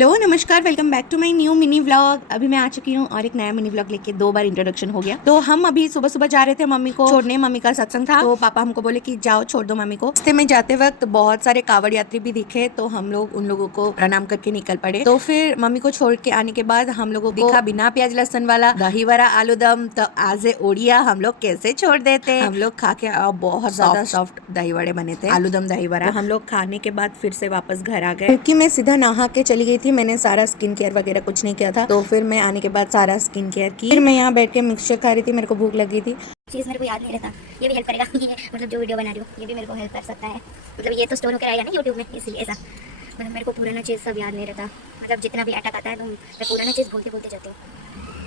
Hello नमस्कार, welcome back to my new mini vlog. अभी मैं आ चुकी हूँ और एक नया मिनी व्लॉग लेके 2 बार इंट्रोडक्शन हो गया। तो हम अभी सुबह सुबह जा रहे थे मम्मी को छोड़ने, मम्मी का सत्संग था तो पापा हमको बोले कि जाओ छोड़ दो मम्मी को। रास्ते में जाते वक्त बहुत सारे कावड़ यात्री भी दिखे तो हम लोग उन लोगों को प्रणाम करके निकल पड़े। तो फिर मम्मी को छोड़ के आने के बाद हम लोगों को दिखा बिना प्याज लहसुन वाला दही वड़ा आलू दम। तो आज ओडिया हम लोग कैसे छोड़ देते। हम लोग खा के बहुत ज्यादा सॉफ्ट दही वड़े बने थे, आलू दम दही वड़ा। तो हम लोग खाने के बाद फिर से वापस घर आ गए क्योंकि मैं सीधा नहा के चली गई थी। मैंने सारा स्किन केयर वगैरह कुछ नहीं किया था। तो फिर मैं आने के बाद सारा स्किन केयर की। फिर मैं यहाँ बैठ के मिक्सचर खा रही थी, मेरे को भूख लगी थी। चीज़ मेरे को याद नहीं रहता, ये भी हेल्प करेगा। ये मतलब जो वीडियो बना रही हूँ ये भी मेरे को हेल्प कर सकता है। मतलब ये तो स्टोर होकर आएगा ना यूट्यूब में, इसलिए ऐसा मतलब मेरे को पुराना चीज़ सब याद नहीं रहता। मतलब जितना भी अटक आता है तो मैं पुराना चीज़ भूलते भूलते जाती हूँ।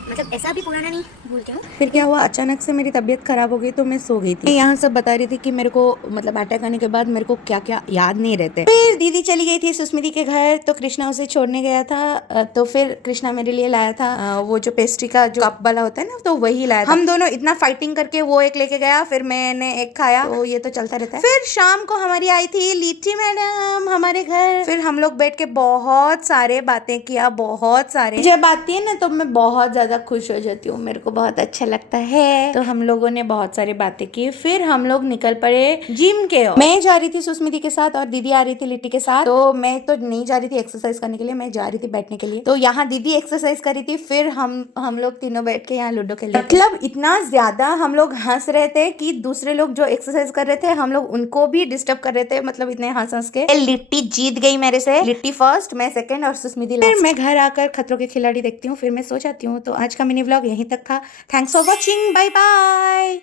मतलब ऐसा भी पुराना नहीं भूलती हूँ। फिर क्या हुआ, अचानक से मेरी तबीयत खराब हो गई तो मैं सो गई थी। मैं यहाँ सब बता रही थी कि मेरे को मतलब अटैक आने के बाद मेरे को क्या क्या याद नहीं रहते। फिर दीदी चली गई थी सुस्मिति के घर तो कृष्णा उसे छोड़ने गया था। तो फिर कृष्णा मेरे लिए लाया था वो जो पेस्ट्री का जो कप वाला होता है ना, तो वही लाया था। हम दोनों इतना फाइटिंग करके वो एक लेके गया, फिर मैंने एक खाया। तो ये तो चलता रहता है। फिर शाम को हमारी आई थी लीची मैडम हमारे घर। फिर हम लोग बैठ के बहुत सारे बातें किया, बहुत सारे। जब आती है ना तो मैं बहुत ज्यादा खुश हो जाती हूँ, मेरे को बहुत अच्छा लगता है। तो हम लोगों ने बहुत सारी बातें की। फिर हम लोग निकल पड़े जिम के ओर। मैं जा रही थी सुस्मिति के साथ और दीदी आ रही थी लिट्टी के साथ। तो मैं तो नहीं जा रही थी एक्सरसाइज करने के लिए, मैं जा रही थी बैठने के लिए। तो यहाँ दीदी एक्सरसाइज कर रही थी, फिर हम लोग तीनों बैठ के यहाँ लूडो खेल रहे थे। मतलब इतना ज्यादा हम लोग हंस रहे थे कि दूसरे लोग जो एक्सरसाइज कर रहे थे हम लोग उनको भी डिस्टर्ब कर रहे थे। मतलब इतने हंस हंस के लिट्टी जीत गई मेरे से। लिट्टी फर्स्ट, मैं सेकंड और सुस्मिति लास्ट। फिर मैं घर आकर खतरों के खिलाड़ी देखती हूँ, फिर मैं सो जाती हूँ। तो आज का मिनी व्लॉग यहीं तक था। Thanks for watching, bye bye.